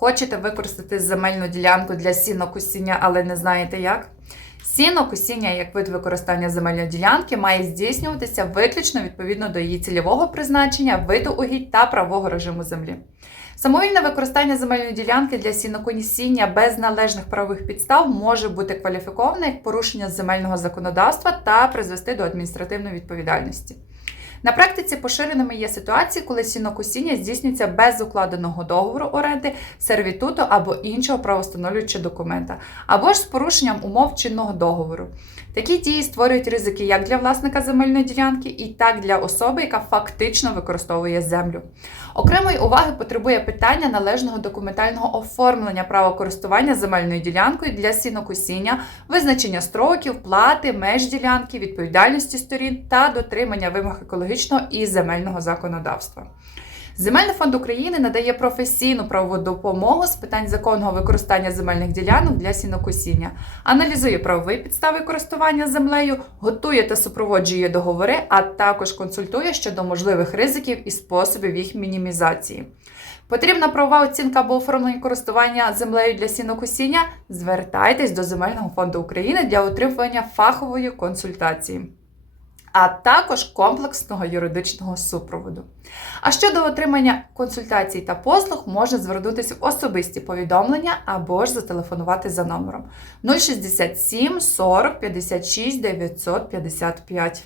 Хочете використати земельну ділянку для сінокосіння, але не знаєте як? Сінокосіння як вид використання земельної ділянки має здійснюватися виключно відповідно до її цільового призначення, виду угідь та правового режиму землі. Самовільне використання земельної ділянки для сінокосіння без належних правових підстав може бути кваліфіковане як порушення земельного законодавства та призвести до адміністративної відповідальності. На практиці поширеними є ситуації, коли сінокосіння здійснюється без укладеного договору оренди, сервітуту або іншого правостановлюючого документа, або ж з порушенням умов чинного договору. Такі дії створюють ризики як для власника земельної ділянки, і так для особи, яка фактично використовує землю. Окремої уваги потребує питання належного документального оформлення права користування земельною ділянкою для сінокосіння, визначення строків, плати, меж ділянки, відповідальності сторін та дотримання вимог екологічного і земельного законодавства. Земельний фонд України надає професійну правову допомогу з питань законного використання земельних ділянок для сінокосіння, аналізує правові підстави користування землею, готує та супроводжує договори, а також консультує щодо можливих ризиків і способів їх мінімізації. Потрібна правова оцінка або оформлення користування землею для сінокосіння? Звертайтесь до Земельного фонду України для отримування фахової консультації а також комплексного юридичного супроводу. А щодо отримання консультацій та послуг, можна звернутися в особисті повідомлення або ж зателефонувати за номером 067 40 56 955.